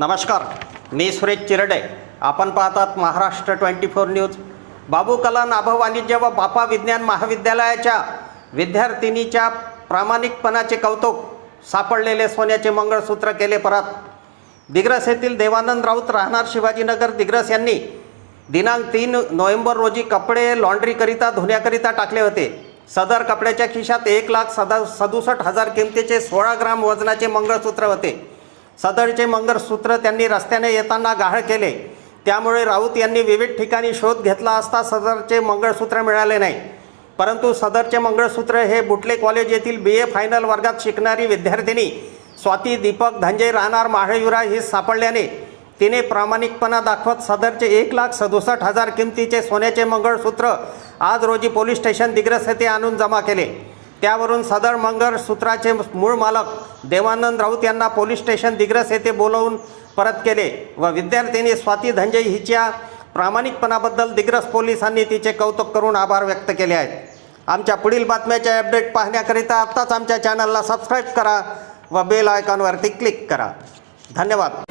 नमस्कार मी सुरेश चिरडे. आपण पाहतात महाराष्ट्र ट्वेंटी फोर न्यूज. बाबू कला नाभ वाणिज्य व बापा विज्ञान महाविद्यालयाच्या विद्यार्थिनीच्या प्रामाणिकपणाचे कौतुक सापडलेले सोन्याचे मंगळसूत्र केले परत. दिग्रस येथील देवानंद राऊत राहणार शिवाजीनगर. दिग्रस यांनी दिनांक तीन नोव्हेंबर रोजी कपडे लॉन्ड्रीकरिता धुण्याकरिता टाकले होते. सदर कपड्याच्या खिशात एक लाख सदा सदुसष्ट हजार किमतीचे सोळा ग्राम वजनाचे मंगळसूत्र होते. सदरचे मंगळसूत्र त्यांनी रस्त्याने येताना गाळ केले. त्यामुळे राऊत यांनी विविध ठिकाणी शोध घेतला असता सदरचे मंगळसूत्र मिळाले नाही. परंतु सदरचे मंगळसूत्र हे बुटले कॉलेज येथील बी ए फायनल वर्गात शिकणारी विद्यार्थिनी स्वाती दीपक धंजे राहणार माहेयुरा ही सापडल्याने तिने प्रामाणिकपणा दाखवत सदरचे एक लाख सदुसष्ट हजार किमतीचे सोन्याचे मंगळसूत्र आज रोजी पोलीस स्टेशन दिग्रस येथे आणून जमा केले. त्यावरून सदर मंगळसूत्राचे मूळ मालक देवानंद राऊत यांना पोलीस स्टेशन दिग्रस येथे बोलवून परत केले व विद्यार्थिनी स्वाती धंजे हिच्या प्रामाणिकपणाबद्दल दिग्रस पोलिसांनी तिचे कौतुक करून आभार व्यक्त केले आहेत. आमच्या पुढील बातम्याचे अपडेट पाहण्याकरिता आत्ताच आमच्या चॅनलला सबस्क्राईब करा व बेल आयकॉनवरती क्लिक करा. धन्यवाद.